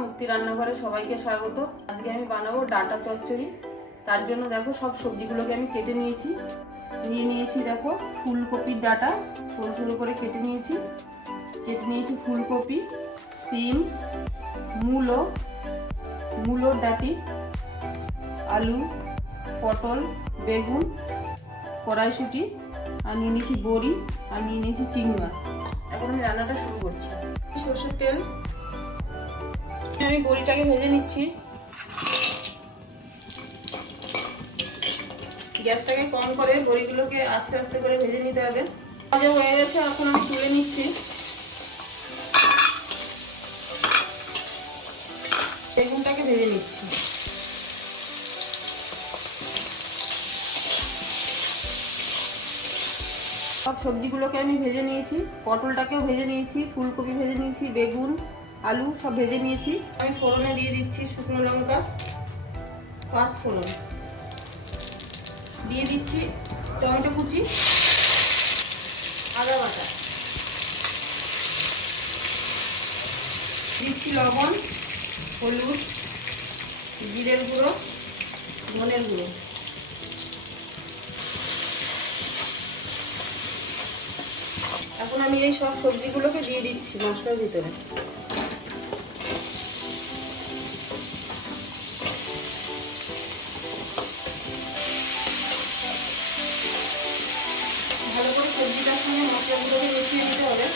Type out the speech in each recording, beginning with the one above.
ভর্তি রান্নাঘরে সবাইকে স্বাগত। আজকে আমি বানাবো ডাটা চচ্চড়ি। তার জন্য দেখো সব সবজিগুলোকে আমি কেটে নিয়েছি। নিয়ে নিয়েছি দেখো ফুলকপির ডাটা। সরু সরু করে কেটে নিয়েছি। কেটে নিয়েছি ফুলকপি, সিম, মূলো, মূলোর ডাটি, আলু, পটল, বেগুন, কড়াইশুটি, আর নিয়ে নিয়েছি বড়ি, আর নিয়ে নিয়েছি চিংড়ি মাছ। এখন আমি রান্নাটা শুরু করছি। সর্ষের তেল আমি বড়িটাকে ভেজে নিচ্ছি। গ্যাসটাকে কম করে বড়িগুলোকে আস্তে আস্তে করে ভেজে নিতে হবে। ভাজা হয়ে গেছে, এখন আমি তুলে নিচ্ছি। বেগুনটাকে ভেজে নিচ্ছি। সব সবজিগুলোকে আমি ভেজে নিয়েছি, পটলটাকেও ভেজে নিয়েছি, ফুলকপি ভেজে নিয়েছি, বেগুন আলু সব ভেজে নিয়েছি। আমি ফোড়নে দিয়ে দিচ্ছি শুকনো লঙ্কা, পাঁচ ফোড়ন। দিয়ে দিচ্ছি টমেটো কুচি, আদা বাটা। দিচ্ছি লবণ, হলুদ, জিরের গুঁড়ো, ধনের গুঁড়ো। এখন আমি এই সব সবজিগুলোকে দিয়ে দিচ্ছি মশলার ভিতরে। ভালো করে সবজিটার সঙ্গে মশলাগুলোকে মিশিয়ে দিতে হবে।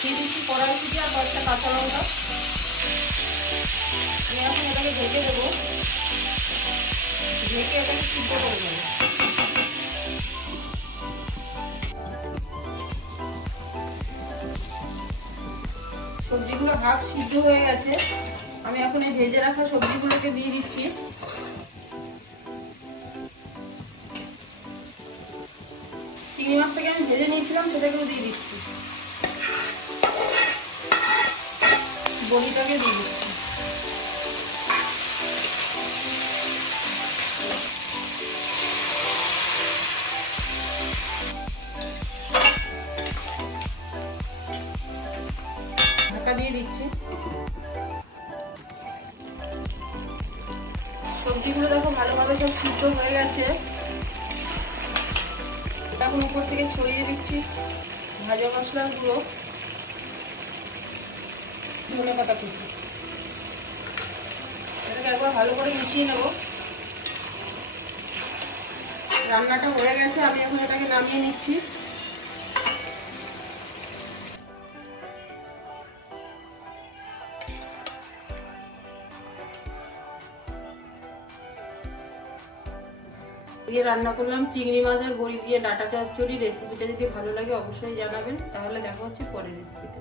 দিয়ে দিচ্ছি কড়াইশুটি আর কয়েকটা কাঁচা লঙ্কা। আমি এখন এটাকে ঢেকে দেবো। ঢেকে এটাকে সিদ্ধ করে দেবো সবজিগুলো হাফ সিদ্ধ হয়ে গেছে। আমি এখন এই ভেজে রাখা সবজিগুলোকে দিয়ে দিচ্ছি। চিংড়ি মাছটাকে আমি ভেজে নিয়েছিলাম সেটাকেও দিয়ে দিচ্ছি। বড়িটাকে দিয়ে দিচ্ছি। দিয়ে দিচ্ছি। সবজিগুলো দেখো ভালোভাবে সব সিদ্ধ হয়ে গেছে। এখন উপর থেকে ছড়িয়ে দিচ্ছি। ভাজা মশলার গুঁড়ো। ধনে পাতা কুচি। এটাকে একবার ভালো করে মিশিয়ে নেব। রান্নাটা হয়ে গেছে, আমি এখন এটাকে নামিয়ে নিচ্ছি। দিয়ে রান্না করলাম। চিংড়ি মাছের বড়ি দিয়ে ডাটা চচ্চড়ি। রেসিপিটা যদি ভালো লাগে অবশ্যই জানাবেন। তাহলে দেখা হচ্ছে পরের রেসিপিতে